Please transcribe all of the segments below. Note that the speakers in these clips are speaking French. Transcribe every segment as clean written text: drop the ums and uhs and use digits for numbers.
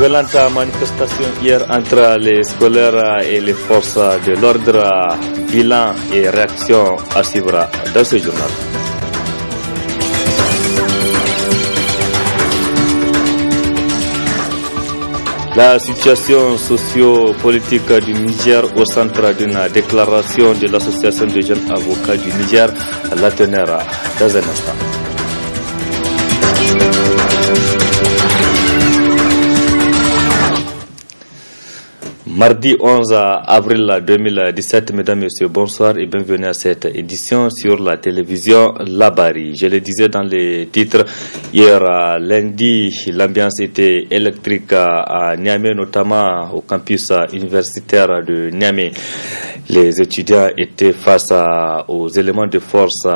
Violente manifestation hier entre les scolaires et les forces de l'ordre, bilan et réaction à suivre dans ce journal. La situation socio-politique du Niger au centre d'une déclaration de l'association des jeunes avocats du Niger, la teneur dans un instant. Mardi 11 avril 2017, mesdames et messieurs, bonsoir et bienvenue à cette édition sur la télévision Labari. Je le disais dans les titres, hier lundi, l'ambiance était électrique à Niamey, notamment au campus universitaire de Niamey. Les étudiants étaient face aux éléments de force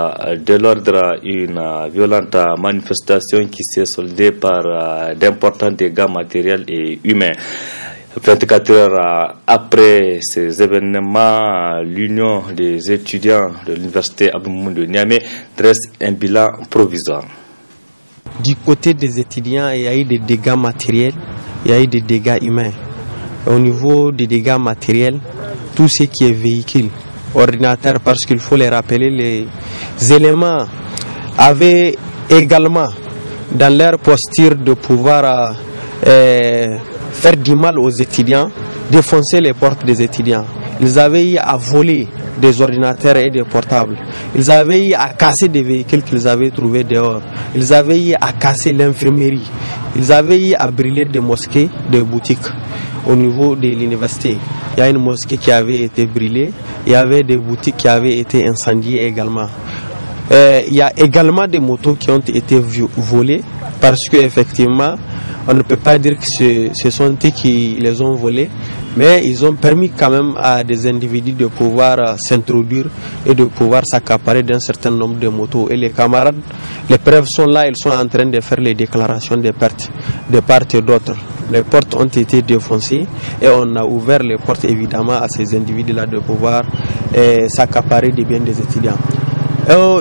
de l'ordre, une violente manifestation qui s'est soldée par d'importants dégâts matériels et humains. 24 heures après ces événements, l'Union des étudiants de l'université Abdou Moumouni de Niamey dresse un bilan provisoire. Du côté des étudiants, il y a eu des dégâts matériels, il y a eu des dégâts humains. Au niveau des dégâts matériels, tout ce qui est véhicule, ordinateur, parce qu'il faut les rappeler, les éléments avaient également dans leur posture de pouvoir faire du mal aux étudiants, défoncer les portes des étudiants. Ils avaient eu à voler des ordinateurs et des portables. Ils avaient eu à casser des véhicules qu'ils avaient trouvés dehors. Ils avaient eu à casser l'infirmerie. Ils avaient eu à brûler des mosquées, des boutiques au niveau de l'université. Il y a une mosquée qui avait été brûlée. Il y avait des boutiques qui avaient été incendiées également. Il y a également des motos qui ont été volées parce qu'effectivement, on ne peut pas dire que ce sont eux qui les ont volés, mais ils ont permis quand même à des individus de pouvoir s'introduire et de pouvoir s'accaparer d'un certain nombre de motos. Et les camarades, les preuves sont là, ils sont en train de faire les déclarations des pertes de part et d'autre. Les portes ont été défoncées et on a ouvert les portes évidemment à ces individus-là de pouvoir s'accaparer des biens des étudiants.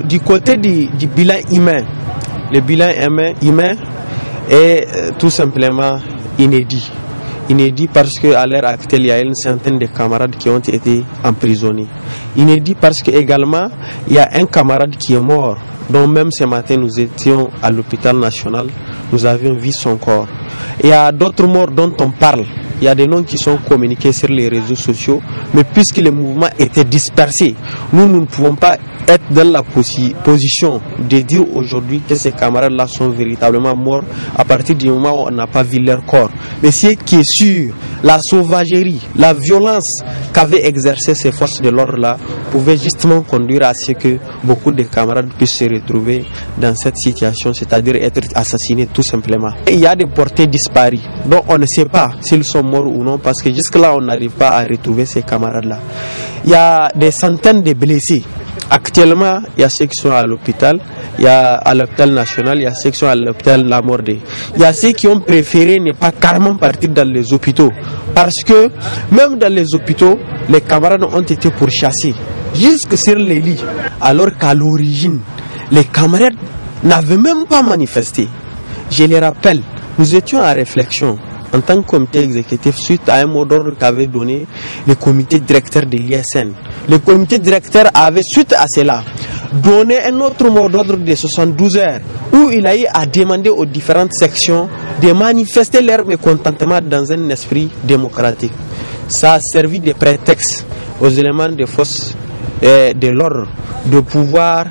Du côté du bilan humain, le bilan humain est tout simplement inédit. Inédit parce qu'à l'heure actuelle, il y a une centaine de camarades qui ont été emprisonnés. Inédit parce qu'également, il y a un camarade qui est mort, dont même ce matin nous étions à l'hôpital national, nous avions vu son corps. Il y a d'autres morts dont on parle. Il y a des noms qui sont communiqués sur les réseaux sociaux, mais puisque les mouvements étaient dispersés, nous ne pouvons pas être dans la position de dire aujourd'hui que ces camarades-là sont véritablement morts à partir du moment où on n'a pas vu leur corps. Mais ce qui est sûr, la sauvagerie, la violence qu'avaient exercé ces forces de l'ordre-là pouvait justement conduire à ce que beaucoup de camarades puissent se retrouver dans cette situation, c'est-à-dire être assassinés tout simplement. Et il y a des portés disparus, dont on ne sait pas s'ils sont morts ou non, parce que jusque-là on n'arrive pas à retrouver ces camarades-là. Il y a des centaines de blessés. Actuellement, il y a ceux qui sont à l'hôpital, il y a à l'hôpital national, il y a ceux qui sont à l'hôpital Lamordé. Il y a ceux qui ont préféré ne pas carrément partir dans les hôpitaux. Parce que même dans les hôpitaux, les camarades ont été pourchassés jusque sur les lits. Alors qu'à l'origine, les camarades n'avaient même pas manifesté. Je les rappelle, nous étions en réflexion en tant que comité exécutif suite à un mot d'ordre qu'avait donné le comité directeur de l'ISN. Le comité directeur avait, suite à cela, donné un autre mot d'ordre de 72 heures où il a eu à demander aux différentes sections de manifester leur mécontentement dans un esprit démocratique. Ça a servi de prétexte aux éléments de force de l'ordre de pouvoir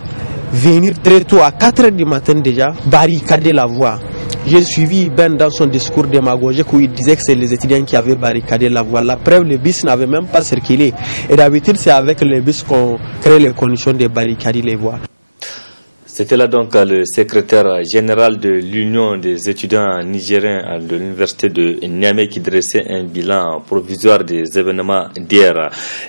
venir très tôt à 4 heures du matin déjà barricader la voie. J'ai suivi Ben dans son discours démagogique où il disait que c'est les étudiants qui avaient barricadé la voie. La preuve, le bus n'avait même pas circulé. Et d'habitude, c'est avec le bus qu'on crée les conditions de barricader les voies. C'était là donc le secrétaire général de l'Union des étudiants nigériens de l'université de Niamey qui dressait un bilan provisoire des événements d'hier.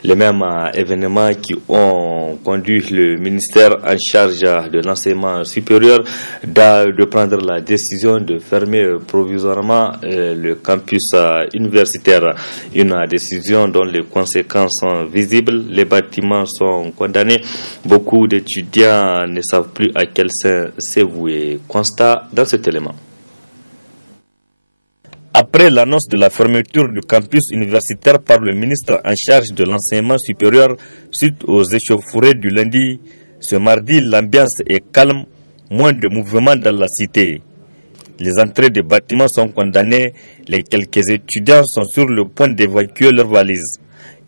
Les mêmes événements qui ont conduit le ministère en charge de l'enseignement supérieur de prendre la décision de fermer provisoirement le campus universitaire. Une décision dont les conséquences sont visibles. Les bâtiments sont condamnés. Beaucoup d'étudiants ne savent plus à quel sein s'est voué. Constat dans cet élément. Après l'annonce de la fermeture du campus universitaire par le ministre en charge de l'enseignement supérieur suite aux échauffourées du lundi, ce mardi, l'ambiance est calme, moins de mouvements dans la cité. Les entrées des bâtiments sont condamnées, les quelques étudiants sont sur le point d'évacuer leurs valises.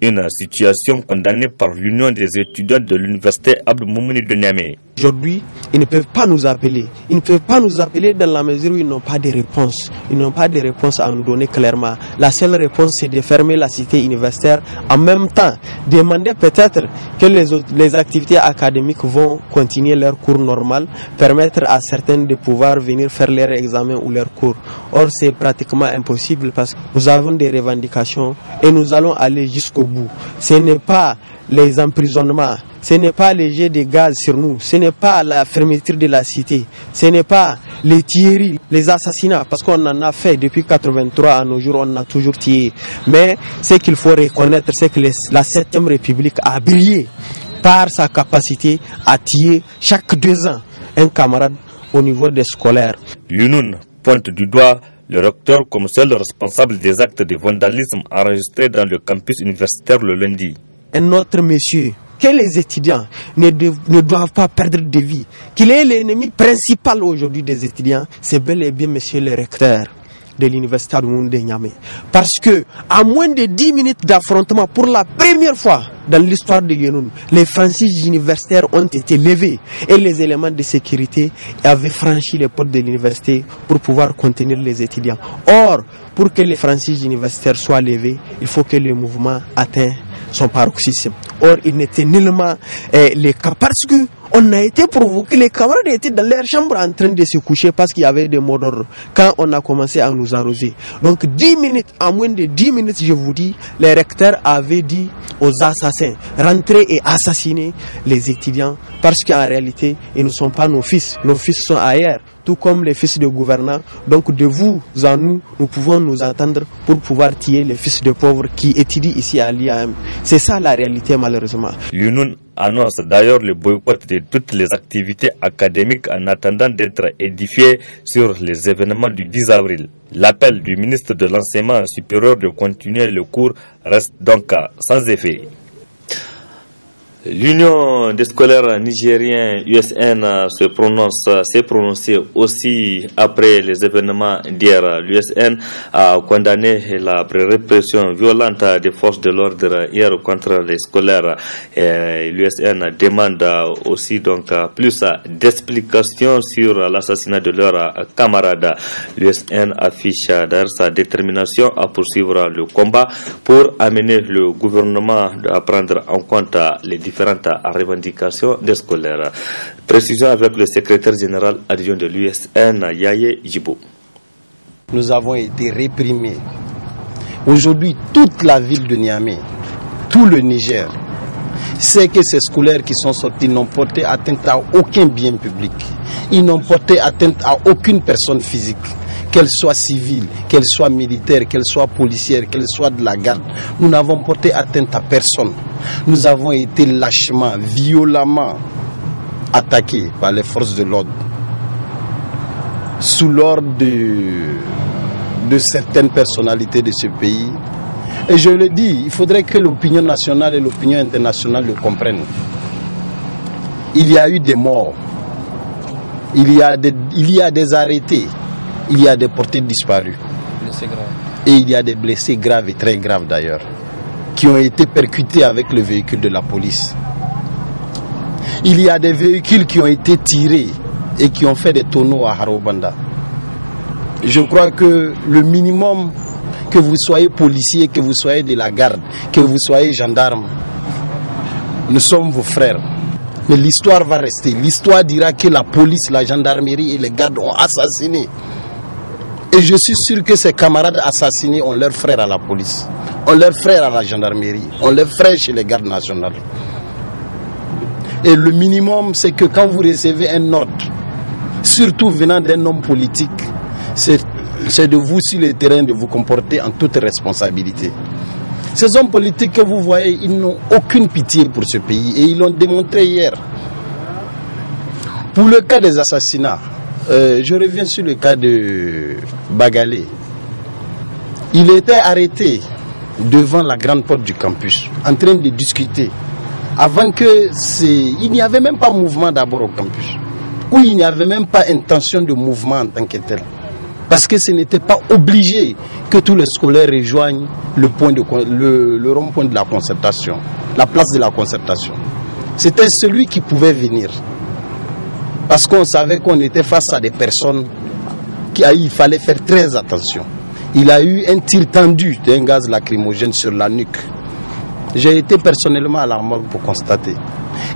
Une situation condamnée par l'Union des étudiants de l'université Abdou Moumouni de Niamey. Aujourd'hui, ils ne peuvent pas nous appeler. Ils ne peuvent pas nous appeler dans la mesure où ils n'ont pas de réponse. Ils n'ont pas de réponse à nous donner clairement. La seule réponse, c'est de fermer la cité universitaire. En même temps, demander peut-être que les activités académiques vont continuer leur cours normal, permettre à certains de pouvoir venir faire leurs examens ou leurs cours. Or, c'est pratiquement impossible parce que nous avons des revendications et nous allons aller jusqu'au bout. Ce n'est pas les emprisonnements, ce n'est pas les jets de gaz sur nous, ce n'est pas la fermeture de la cité, ce n'est pas les tueries, les assassinats, parce qu'on en a fait depuis 83 à nos jours, on a toujours tué. Mais ce qu'il faut reconnaître, c'est que la 7e République a brillé par sa capacité à tuer chaque 2 ans un camarade au niveau des scolaires. L'UNUN pointe du doigt le recteur comme seul responsable des actes de vandalisme enregistrés dans le campus universitaire le lundi. Un autre monsieur, que les étudiants ne doivent pas perdre de vie, qu'il est l'ennemi principal aujourd'hui des étudiants, c'est bel et bien monsieur le recteur de l'université du monde de Niamey. Parce que, à moins de 10 minutes d'affrontement, pour la première fois dans l'histoire de Yenoun, les franchises universitaires ont été levées et les éléments de sécurité avaient franchi les portes de l'université pour pouvoir contenir les étudiants. Or, pour que les franchises universitaires soient levées, il faut que le mouvement atteigne son paroxysme. Or, il n'était nullement le cas parce que on a été provoqué, les camarades étaient dans leur chambre en train de se coucher parce qu'il y avait des mots d'ordre quand on a commencé à nous arroser. Donc 10 minutes, en moins de 10 minutes, je vous dis, les recteurs avaient dit aux assassins, rentrez et assassinez les étudiants parce qu'en réalité, ils ne sont pas nos fils sont ailleurs, tout comme les fils de gouvernants. Donc de vous à nous, nous pouvons nous entendre pour pouvoir tuer les fils de pauvres qui étudient ici à l'IAM. C'est ça la réalité malheureusement. L'UNUN annonce d'ailleurs le boycott de toutes les activités académiques en attendant d'être édifié sur les événements du 10 avril. L'appel du ministre de l'Enseignement supérieur de continuer le cours reste donc sans effet. L'Union des scolaires nigériens USN s'est prononcée aussi après les événements d'hier. L'USN a condamné la répression violente des forces de l'ordre hier contre les scolaires. L'USN demande aussi donc plus d'explications sur l'assassinat de leurs camarades. L'USN affiche d'ailleurs sa détermination à poursuivre le combat pour amener le gouvernement à prendre en compte les différentes revendications des scolaires. Précision avec le secrétaire général adjoint de l'USN, Yaye Djibo. Nous avons été réprimés. Aujourd'hui, toute la ville de Niamey, tout le Niger, sait que ces scolaires qui sont sortis n'ont porté atteinte à aucun bien public. Ils n'ont porté atteinte à aucune personne physique, qu'elle soit civile, qu'elle soit militaire, qu'elle soit policière, qu'elle soit de la garde. Nous n'avons porté atteinte à personne. Nous avons été lâchement, violemment attaqués par les forces de l'ordre sous l'ordre de certaines personnalités de ce pays. Et je le dis, il faudrait que l'opinion nationale et l'opinion internationale le comprennent. Il y a eu des morts, il y a des arrêtés, il y a des portés disparus. Et il y a des blessés graves et très graves d'ailleurs, qui ont été percutés avec le véhicule de la police. Il y a des véhicules qui ont été tirés et qui ont fait des tonneaux à Harobanda. Je crois que le minimum, que vous soyez policier, que vous soyez de la garde, que vous soyez gendarme, nous sommes vos frères. Mais l'histoire va rester. L'histoire dira que la police, la gendarmerie et les gardes ont assassiné. Et je suis sûr que ces camarades assassinés ont leurs frères à la police, ont leurs frères à la gendarmerie, ont leurs frères chez les gardes nationales. Et le minimum, c'est que quand vous recevez un ordre, surtout venant d'un homme politique, c'est de vous sur le terrain de vous comporter en toute responsabilité. Ces hommes politiques que vous voyez, ils n'ont aucune pitié pour ce pays et ils l'ont démontré hier. Pour le cas des assassinats, je reviens sur le cas de Bagalé. Il était arrêté devant la grande porte du campus, en train de discuter, avant que il n'y avait même pas mouvement d'abord au campus, où il n'y avait même pas intention de mouvement en tant que tel. Parce que ce n'était pas obligé que tous les scolaires rejoignent le rond-point de la concertation, la place de la concertation. C'était celui qui pouvait venir. Parce qu'on savait qu'on était face à des personnes il fallait faire très attention. Il a eu un tir tendu d'un gaz lacrymogène sur la nuque. J'ai été personnellement à la morgue pour constater.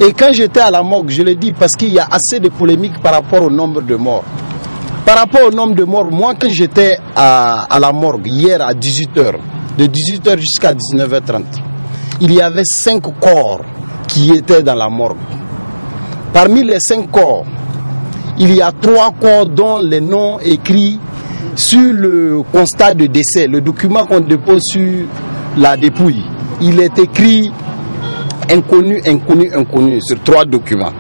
Et quand j'étais à la morgue, je le dis parce qu'il y a assez de polémiques par rapport au nombre de morts. Par rapport au nombre de morts, moi quand j'étais à la morgue hier à 18h, de 18h jusqu'à 19h30, il y avait 5 corps qui étaient dans la morgue. Parmi les 5 corps, il y a 3 corps dont les noms écrits sur le constat de décès, le document qu'on dépose sur la dépouille. Il est écrit inconnu, inconnu, inconnu sur 3 documents.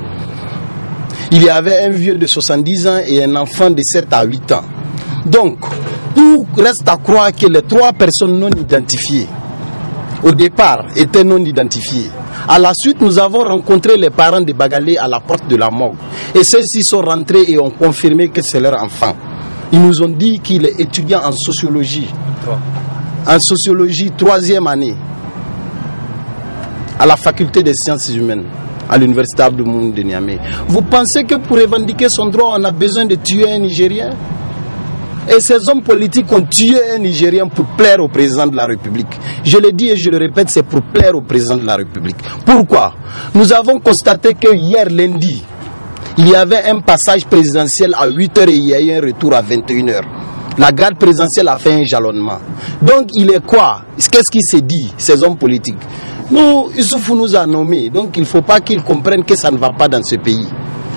Il y avait un vieux de 70 ans et un enfant de 7 à 8 ans. Donc, tout reste à croire que les 3 personnes non identifiées, au départ, étaient non identifiées. À la suite, nous avons rencontré les parents de Bagalé à la porte de la morgue. Et ceux-ci sont rentrés et ont confirmé que c'est leur enfant. Ils nous ont dit qu'il est étudiant en sociologie. En sociologie, 3e année, à la faculté des sciences humaines, à l'université Abdou Moumouni de Niamey. Vous pensez que pour revendiquer son droit, on a besoin de tuer un Nigérien? Et ces hommes politiques ont tué un Nigérien pour plaire au président de la République. Je le dis et je le répète, c'est pour plaire au président de la République. Pourquoi? Nous avons constaté que hier lundi, il y avait un passage présidentiel à 8h et il y a eu un retour à 21h. La garde présidentielle a fait un jalonnement. Donc il est quoi? Qu'est-ce qui s'est dit, ces hommes politiques? Nous, Issoufou nous a nommés, donc il ne faut pas qu'ils comprennent que ça ne va pas dans ce pays.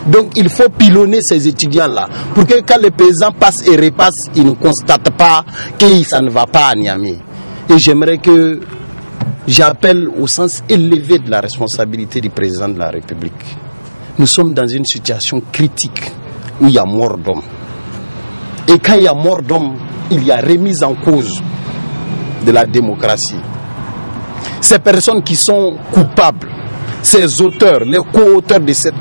Donc il faut pilonner ces étudiants-là, pour que quand le président passe et repasse, ils ne constatent pas que ça ne va pas à Niamey. Et j'aimerais que j'appelle au sens élevé de la responsabilité du président de la République. Nous sommes dans une situation critique où il y a mort d'homme. Et quand il y a mort d'homme, il y a remise en cause de la démocratie. Ces personnes qui sont coupables, ces auteurs, les co-auteurs de cette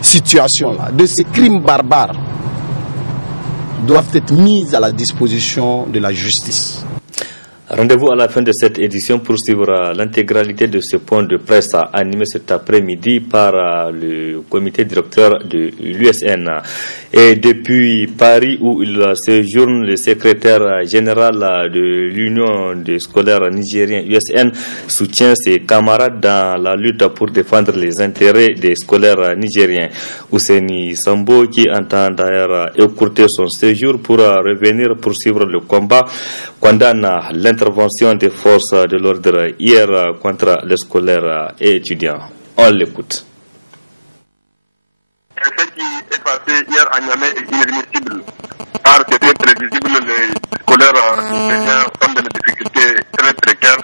situation-là, de ces crimes barbares, doivent être mis à la disposition de la justice. Rendez-vous à la fin de cette édition pour suivre l'intégralité de ce point de presse animé cet après-midi par le comité directeur de l'USN. Et depuis Paris où il séjourne, le secrétaire général de l'Union des scolaires nigériens USN soutient ses camarades dans la lutte pour défendre les intérêts des scolaires nigériens. Ouseni Sambo, qui entend d'ailleurs écourter son séjour pour revenir poursuivre le combat, condamne l'intervention des forces de l'ordre hier contre les scolaires et étudiants. On l'écoute. Ce qui est passé hier à Niamey est inadmissible, car c'était prévisible, les scolaires nigériens sont dans des difficultés très précaires.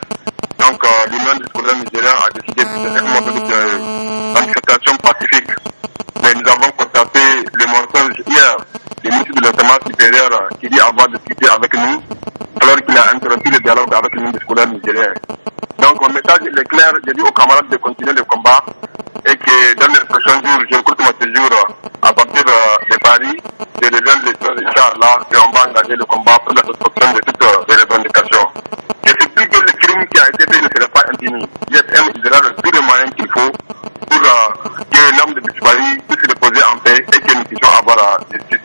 Donc l'Union des scolaires nigériens a décidé de faire un mode de manifestation pacifique. Mais nous avons constaté le mensonge hier du ministre de l'enseignement supérieur qui dit avoir discuté avec nous, alors qu'il a interrompu le dialogue avec l'Union des scolaires nigériens. Donc mon message est clair, j'ai dit aux camarades de continuer le combat et que dans les prochains jours, j'écoute mon séjour à partir de Paris, de rejoindre les choses, Inch'Allah, et on va engager le combat pour la satisfaction de toutes les revendications. Je sais plus que le crime qui a été fait ne sera pas impuni. ISM utilisera tous les moyens qu'il faut pour que l'homme de Bitsouari puisse se reposer en paix et que nous puissions avoir justice.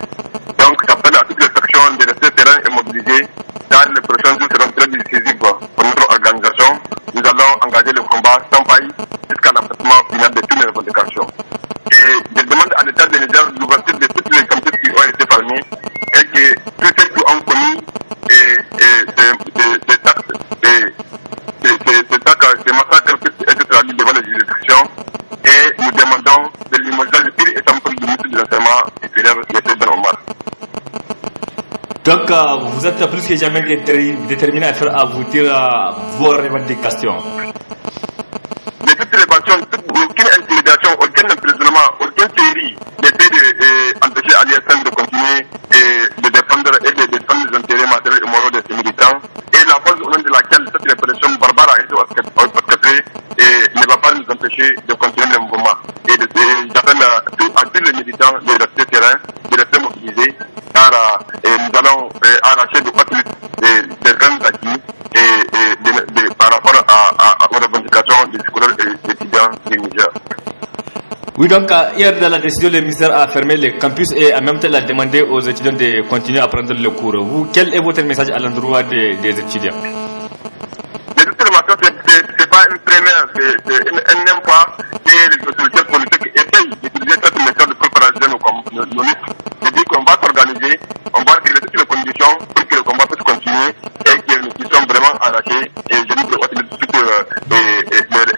Donc j'appelle à toutes les sections de rester terrain et mobilisés, car les prochains jours seront très décisifs pour notre organisation. Nous allons engager le combat sans faille jusqu'à l'accomplissement final de toutes les revendications. Et je demande à l'État de Niger l'ouverture de toutes les campus qui ont été fermés et que tous ceux qui ont commis ces massacres puissent être traduits devant les juridictions. Et nous demandons de limogeage de pire exemple du ministre de l'enseignement supérieur, M. Ben Omar. Donc, vous êtes plus que jamais déterminé à faire aboutir vos revendications. De toutes les façons, aucune intimidation, aucun emprisonnement, aucune théorie n'était d'empêcher à l'ISN de continuer et de défendre les intérêts matériels et moraux de ces militants. Et la nous allons arracher des grands acquis par rapport aux revendications des scolaires et étudiants du Niger. Oui, donc hier dans la décision, le ministère a fermé les campus et en même temps a demandé aux étudiants de continuer à prendre le cours. Vous, quel est votre message à l'endroit des étudiants? De toute façon, c'est pas une première, c'est un même pas et les autorités politiques essayent d'utiliser cette méthode pour paralyser nos luttes. C'est-à-dire qu'on va s'organiser, on va créer toutes les conditions pour que le combat puisse continuer et que nous puissions vraiment arracher et je dis toutes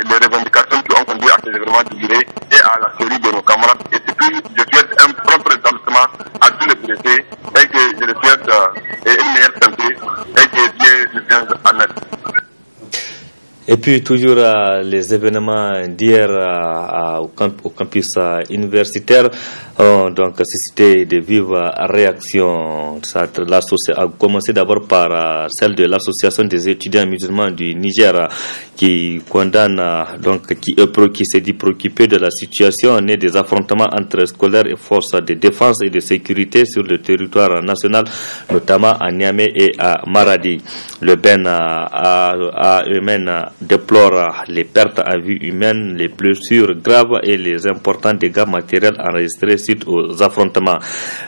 les revendications qui ont conduit à ces événements durés et à la série de nos camarades. Et puis, je souhaite un propre établissement à tous les blessés et que je le souhaite une meilleure santé et que Dieu nous vienne en aide. Et puis toujours les événements d'hier au campus universitaire ont donc suscité de vives réactions. Ça a commencé d'abord par celle de l'association des étudiants musulmans du Niger qui condamne qui s'est dit préoccupé de la situation née des affrontements entre scolaires et forces de défense et de sécurité sur le territoire national, notamment à Niamey et à Maradi. Le Ben a eux-mêmes déplore les pertes à vie humaine, les blessures graves et les importants dégâts matériels enregistrés suite aux affrontements.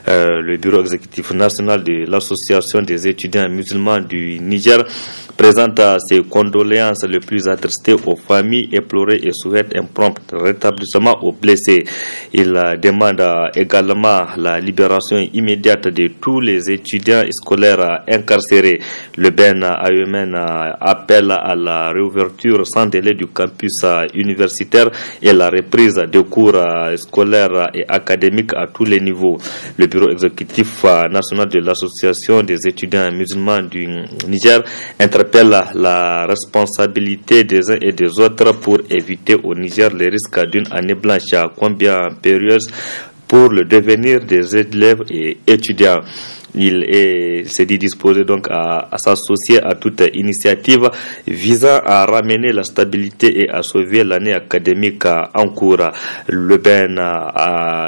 Le bureau exécutif national de l'association des étudiants musulmans du Niger présente ses condoléances les plus attristées aux familles éplorées et souhaite un prompt rétablissement aux blessés. Il demande également la libération immédiate de tous les étudiants scolaires incarcérés. Le Ben a eux-mêmes appelle à la réouverture sans délai du campus universitaire et la reprise des cours scolaires et académiques à tous les niveaux. Le bureau exécutif national de l'association des étudiants musulmans du Niger interpelle la responsabilité des uns et des autres pour éviter au Niger les risques d'une année blanche combien périlleuse pour le devenir des élèves et étudiants. Il s'est dit disposé donc à s'associer à toute initiative visant à ramener la stabilité et à sauver l'année académique en cours. Le Ben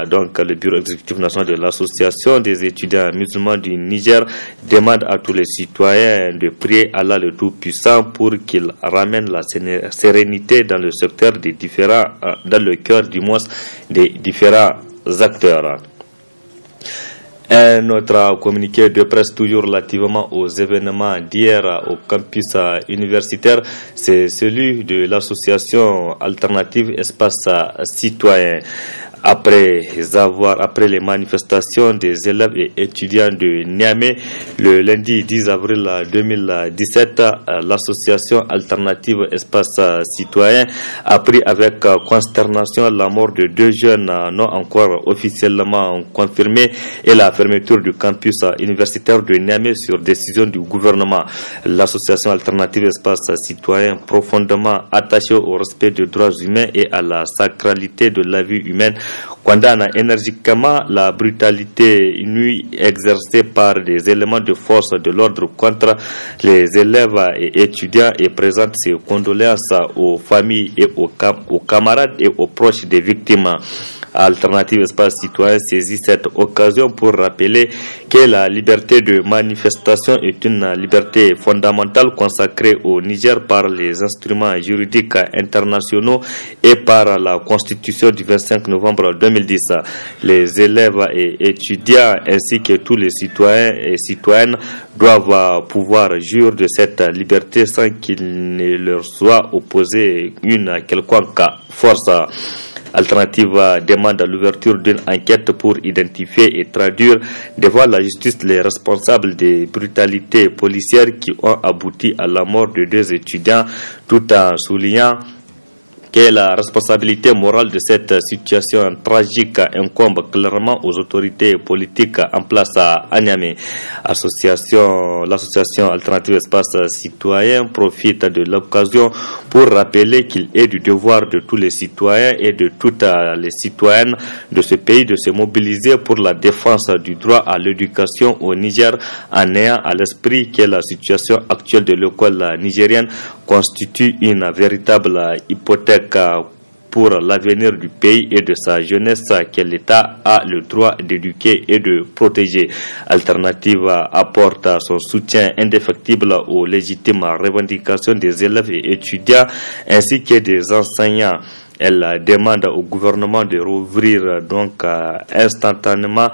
donc le bureau exécutif national de l'association des étudiants musulmans du Niger demande à tous les citoyens de prier Allah le Tout-Puissant pour qu'il ramène la sérénité dans le secteur des différents, dans le cœur du moins des différents acteurs. Un autre communiqué de presse toujours relativement aux événements d'hier au campus universitaire, c'est celui de l'association alternative Espace Citoyen. Après les manifestations des élèves et étudiants de Niamey, le lundi 10 avril 2017, l'association alternative Espace Citoyen a pris avec consternation la mort de 2 jeunes non encore officiellement confirmés et la fermeture du campus universitaire de Niamey sur décision du gouvernement. L'association alternative Espace Citoyen, profondément attachée au respect des droits humains et à la sacralité de la vie humaine, condamne énergiquement la brutalité inouïe exercée par des éléments de force de l'ordre contre les élèves et étudiants et présente ses condoléances aux familles et aux camarades et aux proches des victimes. Alternative Espace Citoyen saisit cette occasion pour rappeler que la liberté de manifestation est une liberté fondamentale consacrée au Niger par les instruments juridiques internationaux et par la Constitution du 25 novembre 2010. Les élèves et étudiants ainsi que tous les citoyens et citoyennes doivent pouvoir jouir de cette liberté sans qu'il ne leur soit opposé une quelconque force. Alternative demande l'ouverture d'une enquête pour identifier et traduire devant la justice les responsables des brutalités policières qui ont abouti à la mort de 2 étudiants, tout en soulignant que la responsabilité morale de cette situation tragique incombe clairement aux autorités politiques en place à Niamey. L'association Alternative Espace Citoyen profite de l'occasion pour rappeler qu'il est du devoir de tous les citoyens et de toutes les citoyennes de ce pays de se mobiliser pour la défense du droit à l'éducation au Niger en ayant à l'esprit que la situation actuelle de l'école nigérienne constitue une véritable hypothèque pour l'avenir du pays et de sa jeunesse que l'État a le droit d'éduquer et de protéger. Alternative apporte son soutien indéfectible aux légitimes revendications des élèves et étudiants ainsi que des enseignants. Elle demande au gouvernement de rouvrir donc instantanément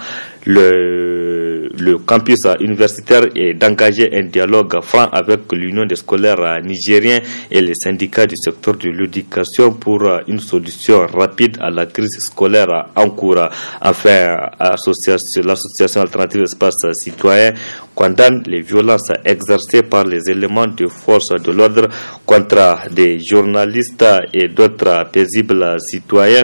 le campus universitaire et d'engager un dialogue franc avec l'Union des scolaires nigériens et les syndicats du secteur de l'éducation pour une solution rapide à la crise scolaire en cours. Enfin, l'association alternative Espace Citoyen condamne les violences exercées par les éléments de force de l'ordre contre des journalistes et d'autres paisibles citoyens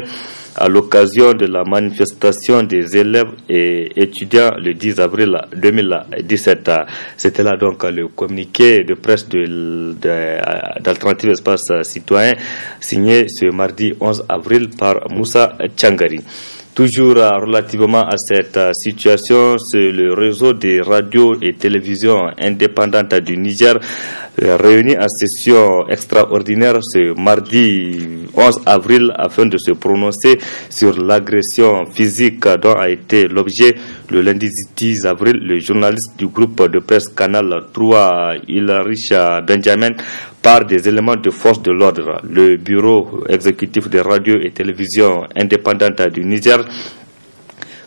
à l'occasion de la manifestation des élèves et étudiants le 10 avril 2017. C'était là donc le communiqué de presse d'Alternative Espace Citoyen signé ce mardi 11 avril par Moussa Tchangari. Toujours relativement à cette situation, c'est le réseau des radios et télévisions indépendantes du Niger réuni en session extraordinaire ce mardi 11 avril afin de se prononcer sur l'agression physique dont a été l'objet le lundi 10 avril le journaliste du groupe de presse Canal 3 Ilrich Benjamin par des éléments de force de l'ordre. Le bureau exécutif des radios et télévisions indépendantes du Niger,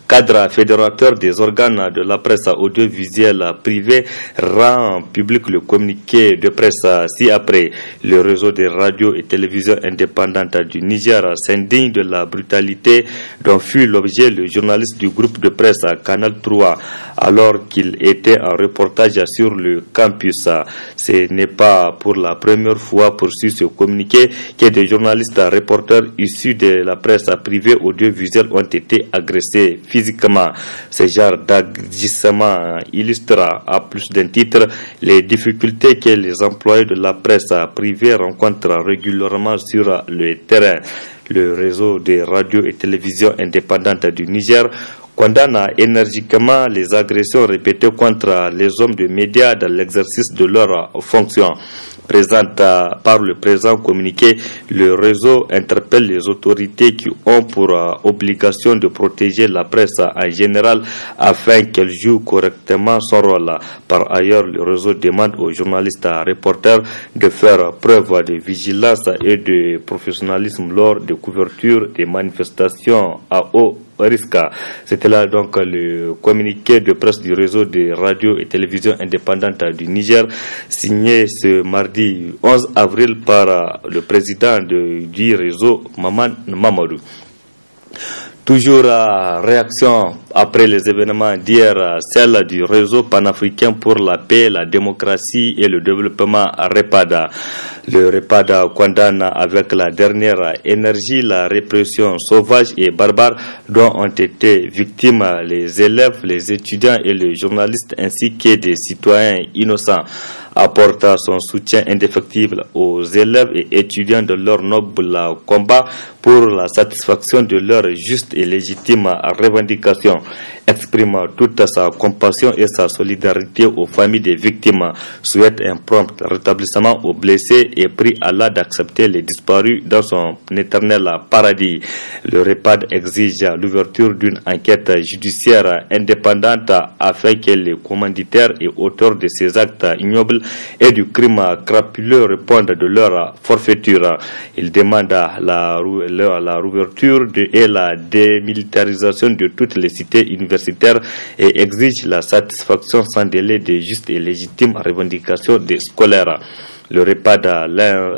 cadre fédérateur des organes de la presse audiovisuelle privée, rend public le communiqué de presse ci-après. Le réseau des radios et télévisions indépendantes du Niger s'indigne de la brutalité dont fut l'objet le journaliste du groupe de presse Canal 3 alors qu'il était en reportage sur le campus. Ce n'est pas pour la première fois, poursuit ce communiqué, que des journalistes reporters issus de la presse privée audiovisuelle ont été agressés physiquement. Ce genre d'agissement illustre à plus d'un titre les difficultés que les employés de la presse privée rencontrent régulièrement sur le terrain. Le réseau des radios et télévisions indépendantes du Niger condamne énergiquement les agressions répétées contre les hommes de médias dans l'exercice de leurs fonctions. Présente par le présent communiqué, le réseau interpelle les autorités qui ont pour obligation de protéger la presse en général afin qu'elle joue correctement son rôle. Par ailleurs, le réseau demande aux journalistes reporters de faire preuve de vigilance et de professionnalisme lors de couverture des manifestations à haut risque. C'était là donc le communiqué de presse du réseau des radios et télévisions indépendantes du Niger, signé ce mardi 11 avril par le président du réseau, Maman Mamadou. Toujours réaction après les événements d'hier, celle du réseau panafricain pour la paix, la démocratie et le développement REPAD. Le REPAD condamne avec la dernière énergie la répression sauvage et barbare dont ont été victimes les élèves, les étudiants et les journalistes ainsi que des citoyens innocents. Apporte son soutien indéfectible aux élèves et étudiants de leur noble combat pour la satisfaction de leurs justes et légitimes revendications. Exprime toute sa compassion et sa solidarité aux familles des victimes, souhaite un prompt rétablissement aux blessés et prie Allah d'accepter les disparus dans son éternel paradis. Le REPAD exige l'ouverture d'une enquête judiciaire indépendante afin que les commanditaires et auteurs de ces actes ignobles et du crime crapuleux répondent de leur forfaiture. Il demande la rouverture et la démilitarisation de toutes les cités universitaires et exige la satisfaction sans délai des justes et légitimes revendications des scolaires. Le REPAD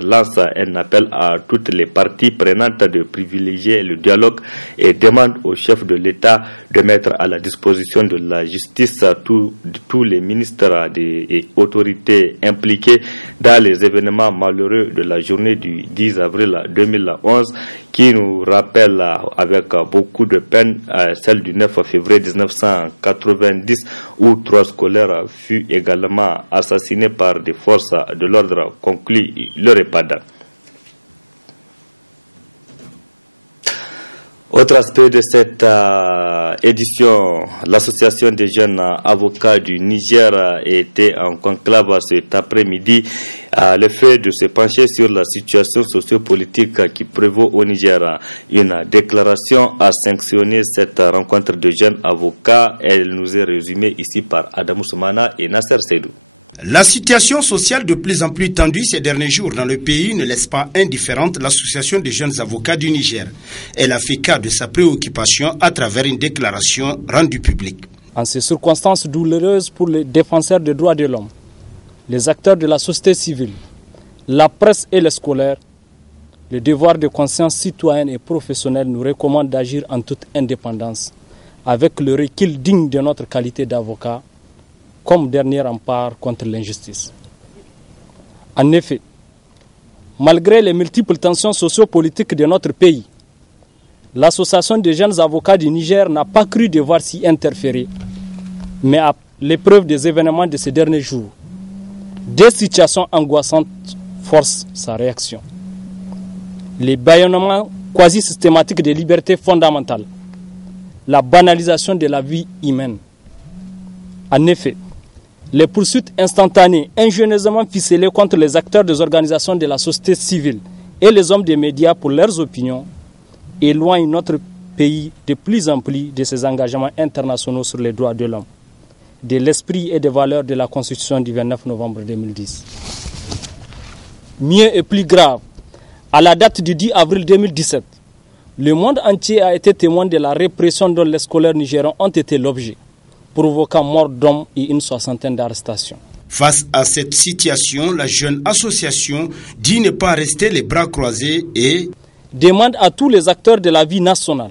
lance un appel à toutes les parties prenantes de privilégier le dialogue et demande au chef de l'État de mettre à la disposition de la justice tous les ministres et autorités impliqués dans les événements malheureux de la journée du 10 avril 2011 qui nous rappelle avec beaucoup de peine celle du 9 février 1990 où 3 scolaires furent également assassinés par des forces de l'ordre, conclut le REPAD. Autre aspect de cette édition, l'association des jeunes avocats du Niger était en conclave cet après-midi à l'effet de se pencher sur la situation sociopolitique qui prévaut au Niger. Une déclaration a sanctionné cette rencontre de jeunes avocats. Elle nous est résumée ici par Adamou Soumana et Nasser Seydou. La situation sociale de plus en plus tendue ces derniers jours dans le pays ne laisse pas indifférente l'association des jeunes avocats du Niger. Elle a fait cas de sa préoccupation à travers une déclaration rendue publique. En ces circonstances douloureuses pour les défenseurs des droits de l'homme, les acteurs de la société civile, la presse et les scolaires, le devoir de conscience citoyenne et professionnelle nous recommande d'agir en toute indépendance, avec le recul digne de notre qualité d'avocat, comme dernier rempart contre l'injustice. En effet, malgré les multiples tensions sociopolitiques de notre pays, l'association des jeunes avocats du Niger n'a pas cru devoir s'y interférer, mais à l'épreuve des événements de ces derniers jours, des situations angoissantes forcent sa réaction. Les bâillonnements quasi systématiques des libertés fondamentales, la banalisation de la vie humaine. En effet, les poursuites instantanées, ingénieusement ficelées contre les acteurs des organisations de la société civile et les hommes des médias pour leurs opinions, éloignent notre pays de plus en plus de ses engagements internationaux sur les droits de l'homme, de l'esprit et des valeurs de la Constitution du 29 novembre 2010. Mieux et plus grave, à la date du 10 avril 2017, le monde entier a été témoin de la répression dont les scolaires nigériens ont été l'objet, provoquant mort d'hommes et une soixantaine d'arrestations. Face à cette situation, la jeune association dit ne pas rester les bras croisés et demande à tous les acteurs de la vie nationale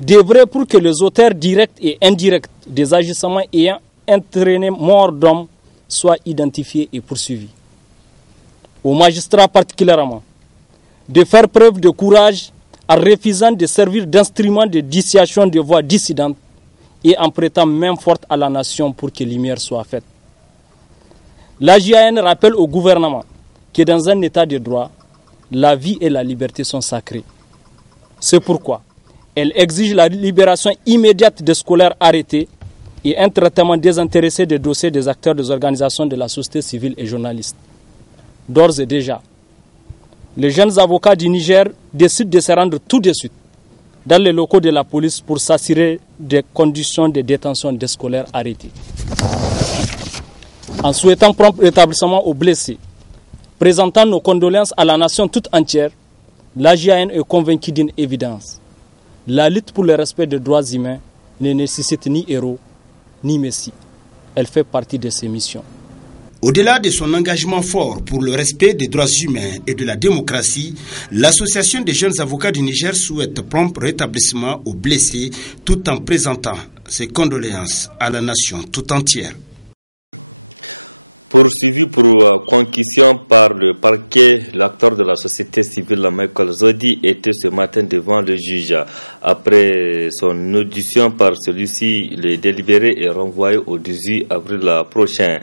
d'œuvrer pour que les auteurs directs et indirects des agissements ayant entraîné mort d'hommes soient identifiés et poursuivis. Aux magistrats particulièrement, de faire preuve de courage en refusant de servir d'instrument de dissuasion de voix dissidentes et en prêtant main forte à la nation pour que lumière soit faite. La JAN rappelle au gouvernement que dans un état de droit, la vie et la liberté sont sacrées. C'est pourquoi elle exige la libération immédiate des scolaires arrêtés et un traitement désintéressé des dossiers des acteurs des organisations de la société civile et journalistes. D'ores et déjà, les jeunes avocats du Niger décident de se rendre tout de suite dans les locaux de la police pour s'assurer des conditions de détention des scolaires arrêtés. En souhaitant prompt rétablissement aux blessés, présentant nos condoléances à la nation toute entière, la JAN est convaincue d'une évidence. La lutte pour le respect des droits humains ne nécessite ni héros, ni messie. Elle fait partie de ses missions. Au-delà de son engagement fort pour le respect des droits humains et de la démocratie, l'Association des jeunes avocats du Niger souhaite prompt rétablissement aux blessés tout en présentant ses condoléances à la nation tout entière. Poursuivi pour concussion par le parquet, l'acteur de la société civile Michael Zodi était ce matin devant le juge. Après son audition par celui-ci, le délibéré est renvoyé au 18 avril prochain.